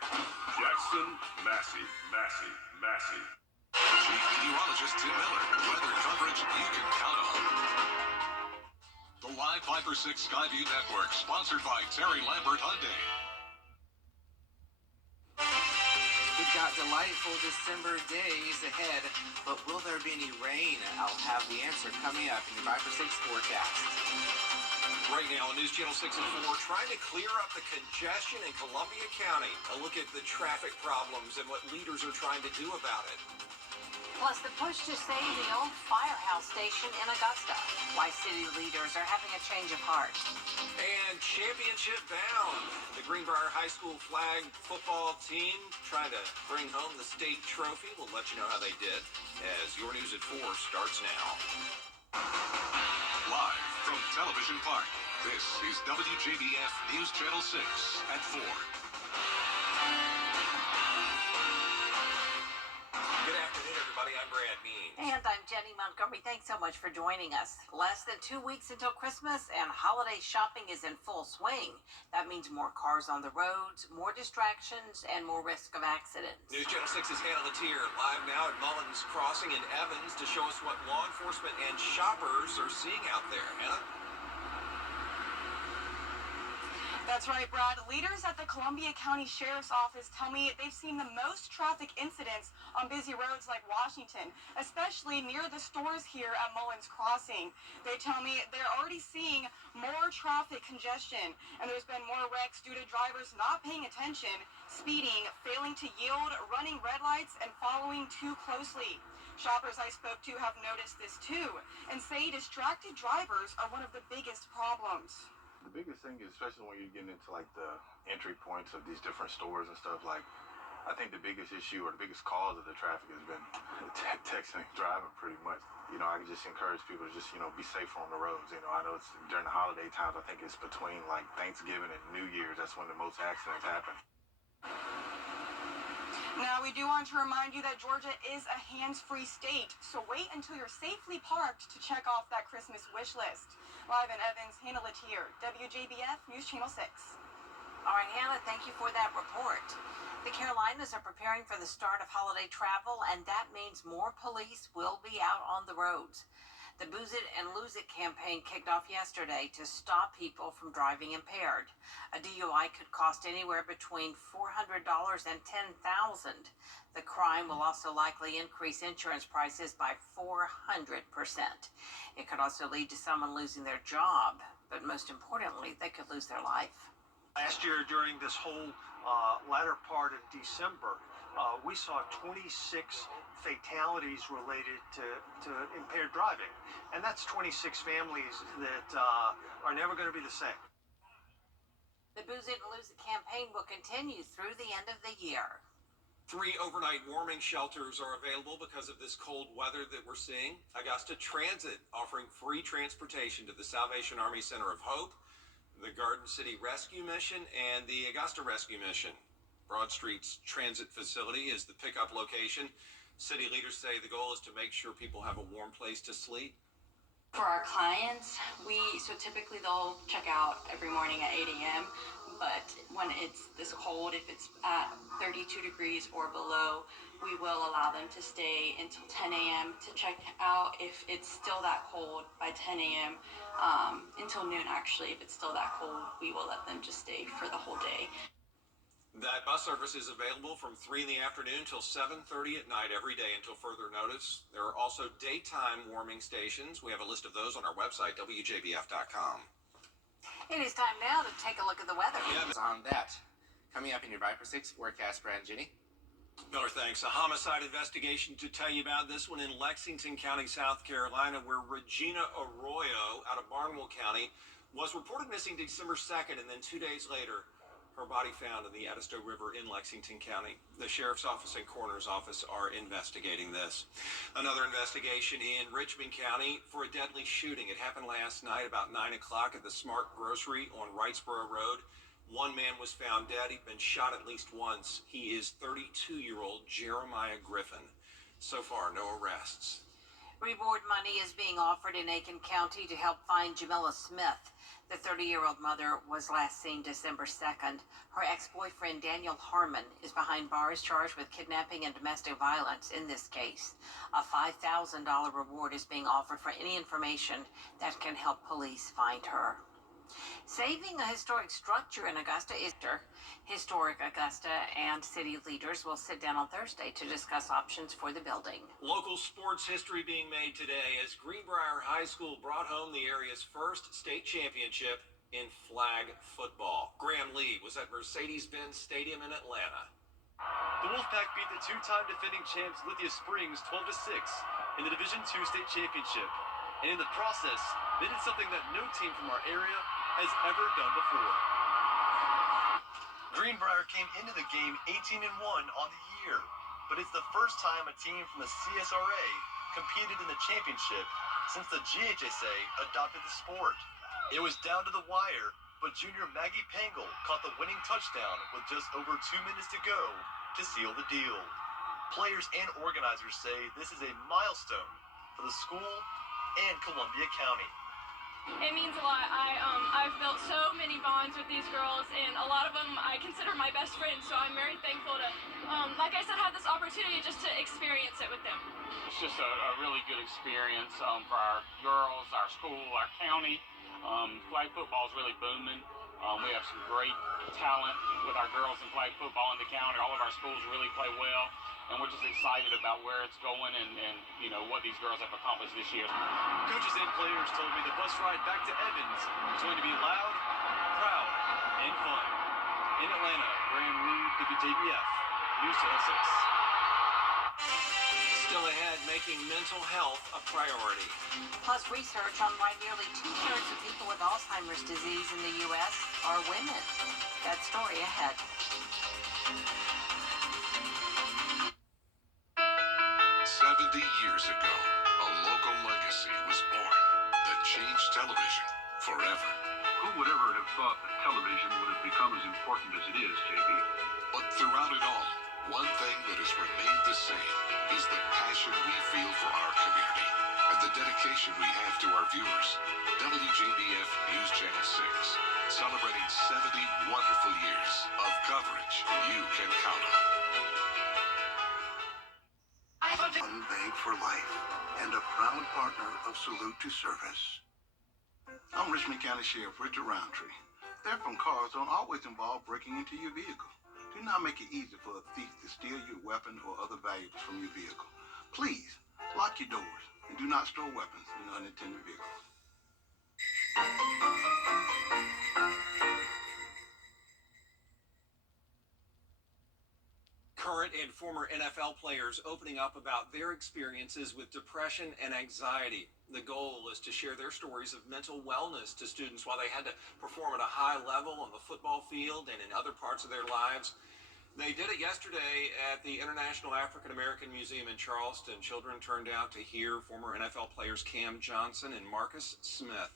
Jackson, Massey. Chief Meteorologist Tim Miller. Weather coverage you can count on. The Live 5 for 6 Skyview Network, sponsored by Terry Lambert Hyundai. We've got delightful December days ahead, but will there be any rain? I'll have the answer coming up in your 5 for 6 forecast. Right now on News Channel 6 and 4, trying to clear up the congestion in Columbia County. A look at the traffic problems and what leaders are trying to do about it. Plus, the push to save the old firehouse station in Augusta. Why city leaders are having a change of heart. And championship bound. The Greenbrier High School flag football team trying to bring home the state trophy. We'll let you know how they did as your News at 4 starts now. Live from Television Park, this is WJBF News Channel 6 at 4. Good afternoon, everybody. I'm Brad Means. And I'm Jenny Montgomery. Thanks so much for joining us. Less than 2 weeks until Christmas, and holiday shopping is in full swing. That means more cars on the roads, more distractions, and more risk of accidents. News Channel 6's Hannah Latier live now at Mullins Crossing in Evans to show us what law enforcement and shoppers are seeing out there. Hannah? That's right, Brad. Leaders at the Columbia County Sheriff's Office tell me they've seen the most traffic incidents on busy roads like Washington, especially near the stores here at Mullins Crossing. They tell me they're already seeing more traffic congestion, and there's been more wrecks due to drivers not paying attention, speeding, failing to yield, running red lights, and following too closely. Shoppers I spoke to have noticed this too, and say distracted drivers are one of the biggest problems. The biggest thing is, especially when you're getting into like the entry points of these different stores and stuff, like I think the biggest issue or the biggest cause of the traffic has been texting and driving pretty much. You know, I can just encourage people to just, be safer on the roads. I know it's during the holiday times. I think it's between like Thanksgiving and New Year's. That's when the most accidents happen. Now, we do want to remind you that Georgia is a hands-free state, so wait until you're safely parked to check off that Christmas wish list. Live in Evans, Hannah Latier, WJBF News Channel 6. All right, Hannah, thank you for that report. The Carolinas are preparing for the start of holiday travel, and that means more police will be out on the roads. The Booze It and Lose It campaign kicked off yesterday to stop people from driving impaired. A DUI could cost anywhere between $400 and $10,000. The crime will also likely increase insurance prices by 400%. It could also lead to someone losing their job, but most importantly, they could lose their life. Last year, during this whole latter part of December, we saw 26 fatalities related to impaired driving. And that's 26 families that are never going to be the same. The Booze It and Lose It campaign will continue through the end of the year. 3 overnight warming shelters are available because of this cold weather that we're seeing. Augusta Transit offering free transportation to the Salvation Army Center of Hope, the Garden City Rescue Mission, and the Augusta Rescue Mission. Broad Street's transit facility is the pickup location. City leaders say the goal is to make sure people have a warm place to sleep. For our clients, so typically they'll check out every morning at 8 a.m., but when it's this cold, if it's at 32 degrees or below, we will allow them to stay until 10 a.m. to check out. If it's still that cold by 10 a.m., until noon actually, if it's still that cold, we will let them just stay for the whole day. That bus service is available from 3 in the afternoon till 7:30 at night every day until further notice. There are also daytime warming stations. We have a list of those on our website, WJBF.com. It is time now to take a look at the weather. On that, coming up in your 5 for 6 forecast, Brad and Jenny. Miller, thanks. A homicide investigation to tell you about this one in Lexington County, South Carolina, where Regina Arroyo out of Barnwell County was reported missing December 2nd, and then 2 days later, her body found in the Edisto River in Lexington County. The Sheriff's Office and Coroner's Office are investigating this. Another investigation in Richmond County for a deadly shooting. It happened last night about 9 o'clock at the Smart Grocery on Wrightsboro Road. One man was found dead. He'd been shot at least once. He is 32-year-old Jeremiah Griffin. So far, no arrests. Reward money is being offered in Aiken County to help find Jamila Smith. The 30-year-old mother was last seen December 2nd. Her ex-boyfriend, Daniel Harmon, is behind bars charged with kidnapping and domestic violence in this case. A $5,000 reward is being offered for any information that can help police find her. Saving a historic structure in Augusta is historic. Augusta and city leaders will sit down on Thursday to discuss options for the building. Local sports history being made today as Greenbrier High School brought home the area's first state championship in flag football. Graham Lee was at Mercedes-Benz Stadium in Atlanta. The Wolfpack beat the two-time defending champs Lithia Springs 12-6 in the Division II state championship. And in the process, they did something that no team from our area has ever done before. Greenbrier came into the game 18-1 on the year, but it's the first time a team from the CSRA competed in the championship since the GHSA adopted the sport. It was down to the wire, but junior Maggie Pangle caught the winning touchdown with just over 2 minutes to go to seal the deal. Players and organizers say this is a milestone for the school and Columbia County. It means a lot. I've built so many bonds with these girls, and a lot of them I consider my best friends, so I'm very thankful to, like I said, have this opportunity just to experience it with them. It's just a really good experience for our girls, our school, our county. Flag football is really booming. We have some great talent with our girls in flag football in the county. All of our schools really play well, and we're just excited about where it's going and you know what these girls have accomplished this year. Coaches and players told me the bus ride back to Evans is going to be loud, proud, and fun. In Atlanta, Graham Lee, WJBF, News Channel 6. Still ahead, making mental health a priority. Plus, research on why nearly 2/3 of people with Alzheimer's disease in the U.S. are women. That story ahead. 70 years ago, a local legacy was born that changed television forever. Who would ever have thought that television would have become as important as it is, JB? But throughout it all, one thing that has remained the same is the passion we feel for our community and the dedication we have to our viewers. WJBF News Channel 6, celebrating 70 wonderful years of coverage you can count on. One Bank for Life and a proud partner of Salute to Service. I'm Richmond County Sheriff Richard Roundtree. Theft from cars don't always involve breaking into your vehicle. Do not make it easy for a thief to steal your weapon or other valuables from your vehicle. Please, lock your doors and do not store weapons in unattended vehicles. Current and former NFL players opening up about their experiences with depression and anxiety. The goal is to share their stories of mental wellness to students while they had to perform at a high level on the football field and in other parts of their lives. They did it yesterday at the International African American Museum in Charleston. Children turned out to hear former NFL players Cam Johnson and Marcus Smith.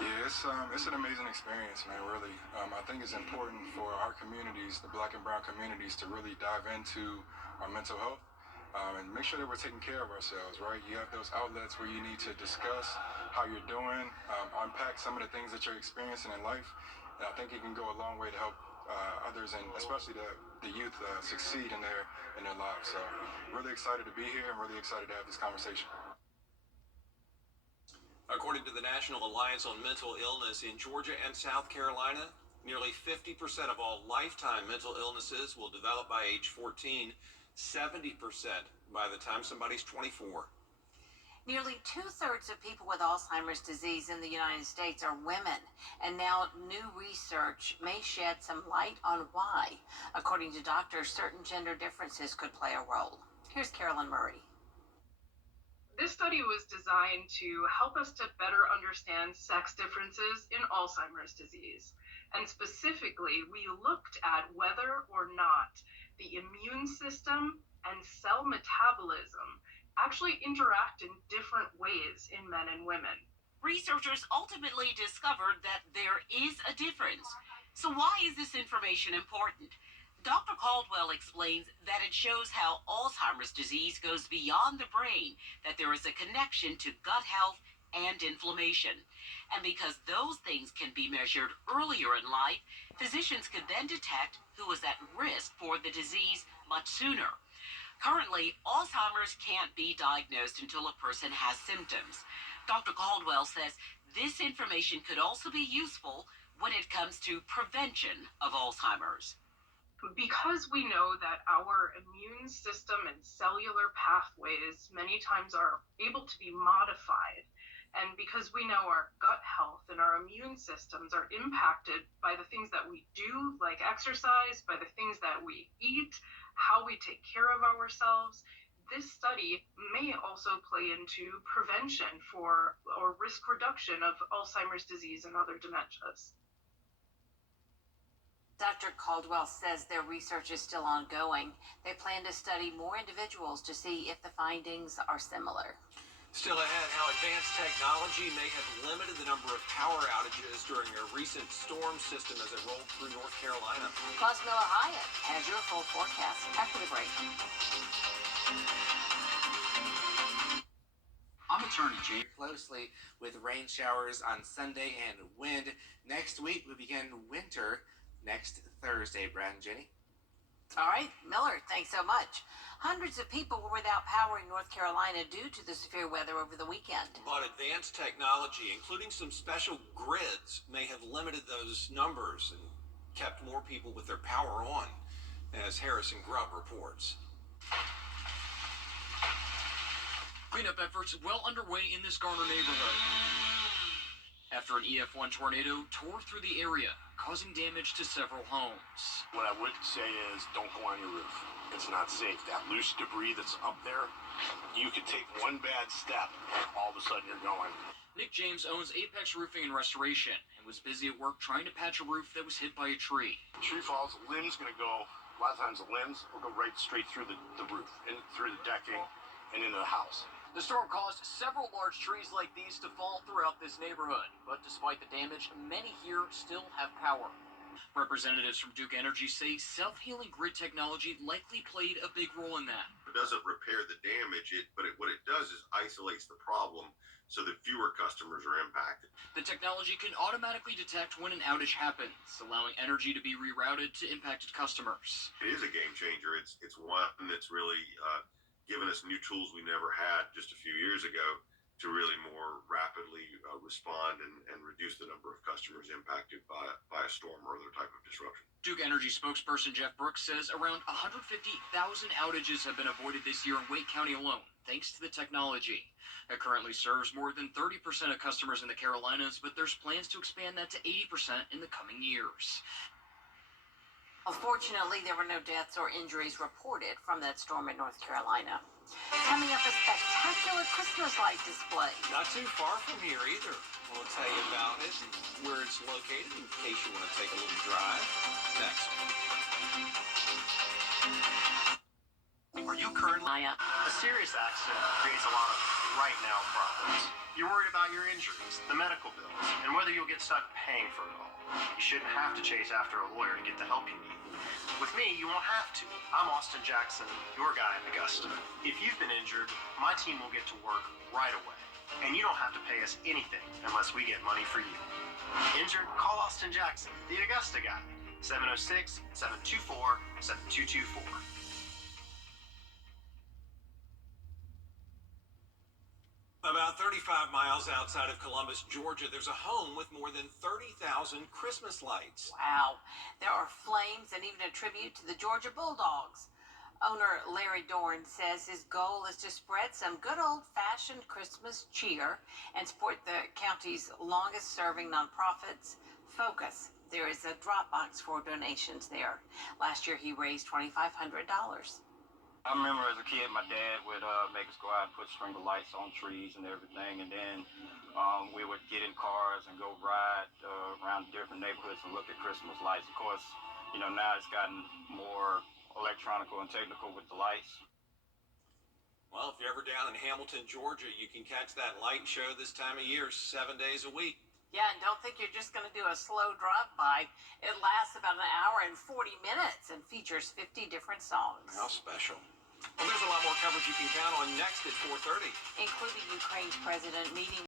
Yeah, it's an amazing experience, man, really. I think it's important for our communities, the black and brown communities, to really dive into our mental health and make sure that we're taking care of ourselves, right? You have those outlets where you need to discuss how you're doing, unpack some of the things that you're experiencing in life, and I think it can go a long way to help others, and especially the youth, succeed in their lives. So really excited to be here and really excited to have this conversation. According to the National Alliance on Mental Illness, in Georgia and South Carolina, nearly 50% of all lifetime mental illnesses will develop by age 14, 70% by the time somebody's 24. Nearly 2/3 of people with Alzheimer's disease in the United States are women, and now new research may shed some light on why. According to doctors, certain gender differences could play a role. Here's Carolyn Murray. This study was designed to help us to better understand sex differences in Alzheimer's disease. And specifically, we looked at whether or not the immune system and cell metabolism actually interact in different ways in men and women. Researchers ultimately discovered that there is a difference. So why is this information important? Dr. Caldwell explains that it shows how Alzheimer's disease goes beyond the brain, that there is a connection to gut health and inflammation. And because those things can be measured earlier in life, physicians could then detect who is at risk for the disease much sooner. Currently, Alzheimer's can't be diagnosed until a person has symptoms. Dr. Caldwell says this information could also be useful when it comes to prevention of Alzheimer's. Because we know that our immune system and cellular pathways many times are able to be modified, and because we know our gut health and our immune systems are impacted by the things that we do, like exercise, by the things that we eat, how we take care of ourselves, this study may also play into prevention for or risk reduction of Alzheimer's disease and other dementias. Dr. Caldwell says their research is still ongoing. They plan to study more individuals to see if the findings are similar. Still ahead, how advanced technology may have limited the number of power outages during a recent storm system as it rolled through North Carolina. Plus, Miller Hyatt has your full forecast after the break. I'm Attorney James. Closely with rain showers on Sunday and wind. Next week, we begin winter next Thursday, Brad and Jenny. All right, Miller, thanks so much. Hundreds of people were without power in North Carolina due to the severe weather over the weekend. But advanced technology, including some special grids, may have limited those numbers and kept more people with their power on, as Harrison Grubb reports. Cleanup efforts well underway in this Garner neighborhood after an EF1 tornado tore through the area, causing damage to several homes. What I would say is don't go on your roof. It's not safe. That loose debris that's up there, you could take one bad step, all of a sudden you're going. Nick James owns Apex Roofing and Restoration and was busy at work trying to patch a roof that was hit by a tree. Tree falls, the limb's going to go, a lot of times the limbs will go right straight through the roof, and through the decking, and into the house. The storm caused several large trees like these to fall throughout this neighborhood, but despite the damage, many here still have power. Representatives from Duke Energy say self-healing grid technology likely played a big role in that. It doesn't repair the damage, but what it does is isolates the problem so that fewer customers are impacted. The technology can automatically detect when an outage happens, allowing energy to be rerouted to impacted customers. It is a game changer. It's one that's really given us new tools we never had just a few years ago to really more rapidly respond and reduce the number of customers impacted by a storm or other type of disruption. Duke Energy spokesperson Jeff Brooks says around 150,000 outages have been avoided this year in Wake County alone, thanks to the technology. It currently serves more than 30% of customers in the Carolinas, but there's plans to expand that to 80% in the coming years. Unfortunately, there were no deaths or injuries reported from that storm in North Carolina. Coming up, a spectacular Christmas light display. Not too far from here either. We'll tell you about it and where it's located in case you want to take a little drive. Next. Are you currently... A serious accident creates a lot of right now problems. You're worried about your injuries, the medical bills, and whether you'll get stuck paying for it all. You shouldn't have to chase after a lawyer to get the help you need. With me, you won't have to. I'm Austin Jackson, your guy in Augusta. If you've been injured, my team will get to work right away. And you don't have to pay us anything unless we get money for you. Injured? Call Austin Jackson, the Augusta guy. 706-724-7224. About 35 miles outside of Columbus, Georgia, there's a home with more than 30,000 Christmas lights. Wow. There are flames and even a tribute to the Georgia Bulldogs. Owner Larry Dorn says his goal is to spread some good old-fashioned Christmas cheer and support the county's longest-serving nonprofits, Focus. There is a drop box for donations there. Last year, he raised $2,500. I remember as a kid, my dad would make us go out and put string of lights on trees and everything, and then we would get in cars and go ride around different neighborhoods and look at Christmas lights. Of course, you know, now it's gotten more electronical and technical with the lights. Well, if you're ever down in Hamilton, Georgia, you can catch that light show this time of year, 7 days a week. Yeah, and don't think you're just going to do a slow drop-by. It lasts about an hour and 40 minutes and features 50 different songs. How special. Well, there's a lot more coverage you can count on next at 4:30. Including Ukraine's president meeting